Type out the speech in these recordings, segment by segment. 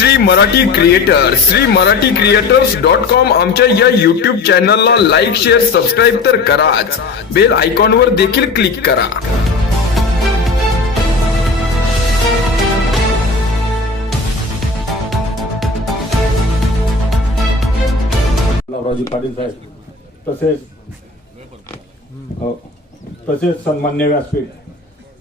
Shri Marathi creator Shri Marathi creators dot com आमच्या या YouTube चॅनलला लाईक शेअर सबस्क्राईब तर कराच. बेल आयकॉनवर देखील क्लिक करा. लावराजी पाटील साहेब तसेच हो, तसेच सन्मान्य व्यासपीठ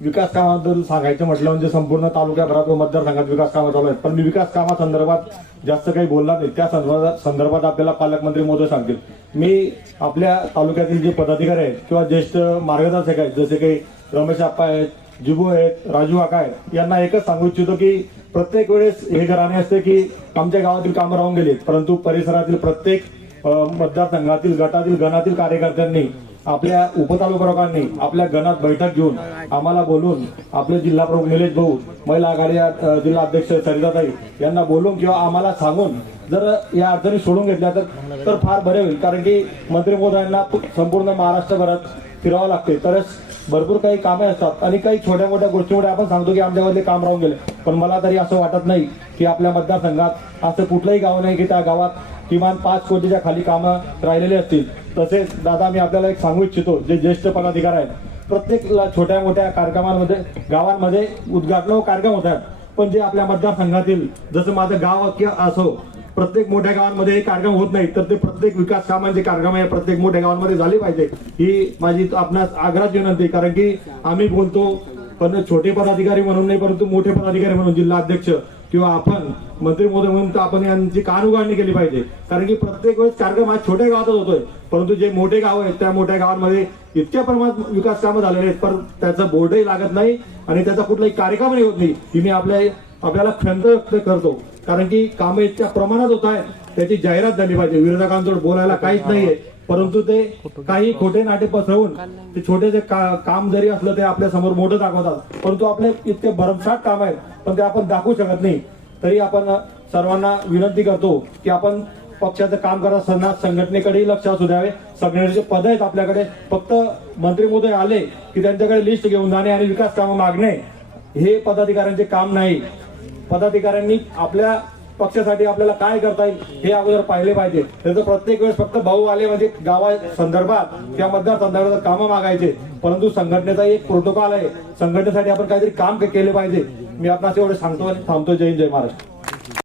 विकास कामाबद्दल सांगायचं म्हटलं म्हणजे संपूर्ण तालुक्याभरात व मतदारसंघात विकास कामं चालू आहेत. पण मी विकास कामासंदर्भात जास्त काही बोलणार नाही. त्या संदर्भात संदर्भात आपल्याला पालकमंत्री मोदी सांगतील. मी आपल्या तालुक्यातील जे पदाधिकारी आहेत किंवा ज्येष्ठ मार्गदर्शक आहेत जसे काही रमेश आप्पा आहेत जिबू आहेत राजू आका आहेत यांना एकच सांगू इच्छितो की प्रत्येक वेळेस हे घराणे असते की आमच्या गावातील कामं राहून गेली परंतु परिसरातील प्रत्येक मतदारसंघातील गटातील गणातील कार्यकर्त्यांनी आपल्या उपतालुकांनी आपल्या गणात बैठक घेऊन आम्हाला बोलून आपले जिल्हा प्रमुख निलेश भाऊ महिला आघाडी जिल्हा अध्यक्ष सरिताताई यांना बोलून किंवा आम्हाला सांगून जर या अडचणी सोडून घेतल्या तर तर फार बरे होईल. कारण की मंत्री महोदयांना संपूर्ण महाराष्ट्रभरात फिरावं लागते. तरच भरपूर काही कामे असतात. आणि काही छोट्या मोठ्या गोष्टीमुळे आपण सांगतो की आमच्यामध्ये काम राहून गेले. पण मला तरी असं वाटत नाही की आपल्या मतदारसंघात असं कुठलंही गाव नाही की त्या गावात किमान पाच कोटीच्या खाली कामं राहिलेली असतील. तसेच दादा मी आपल्याला एक सांगू इच्छितो जे ज्येष्ठ पदाधिकारी आहेत प्रत्येक छोट्या मोठ्या कार्यक्रमांमध्ये गावांमध्ये उद्घाटन कार्यक्रम होतात. पण जे आपल्या मतदारसंघातील जसं माझं गाव किंवा असो प्रत्येक मोठ्या गावांमध्ये हे कार्यक्रम होत नाही तर ते प्रत्येक विकास कामांचे कार्यक्रम हे प्रत्येक मोठ्या गावांमध्ये झाले पाहिजे ही माझी आपणास आग्रहाची विनंती कारण की आम्ही बोलतो पण छोटे पदाधिकारी म्हणून नाही परंतु मोठे पदाधिकारी म्हणून जिल्हा अध्यक्ष किंवा आपण मंत्री महोदय म्हणून तर आपण यांची कार उघडणी केली पाहिजे? कारण की प्रत्येक वेळेस कार्यक्रम हा छोट्या गावातच होतोय. परंतु जे मोठे गाव आहेत त्या मोठ्या गावांमध्ये इतक्या प्रमाणात विकास कामं झालेले आहेत पण त्याचा बोर्डही लागत नाही आणि त्याचा कुठलाही कार्यक्रमही होत नाही. ही मी आपल्या आपल्याला खंत व्यक्त करतो. कारण की कामं इतक्या प्रमाणात होत आहे त्याची जाहिरात झाली पाहिजे. विरोधकांजवळ बोलायला काहीच नाहीये. परंतु ते काही खोटे नाटे पसरवून ते छोटेसे का- काम जरी असलं ते आपल्यासमोर मोठं दाखवतात. परंतु आपले इतके भरमसाठ काम आहेत पण ते आपण दाखवू शकत नाही. तरी आपण सर्वांना विनंती करतो की आपण पक्षाचं काम करत असताना संघटनेकडेही लक्ष असू द्यावे. सगळ्यांचे पद आहेत आपल्याकडे. फक्त मंत्री महोदय आले की त्यांच्याकडे लिस्ट घेऊन जाणे आणि विकास कामं मागणे हे पदाधिकाऱ्यांचे काम नाही. पदाधिकाऱ्यांनी आपल्या पक्षासाठी आपल्याला काय करता येईल हे अगोदर पाहिले पाहिजे. त्याचं प्रत्येक वेळेस फक्त भाऊ आले म्हणजे गावा संदर्भात त्या मतदार संदर्भात कामं मागायचे. परंतु संघटनेचा एक प्रोटोकॉल आहे. संघटनेसाठी आपण काहीतरी काम केले पाहिजे. मी आपणास एवढे सांगतो आणि थांबतो. जय जय महाराष्ट्र.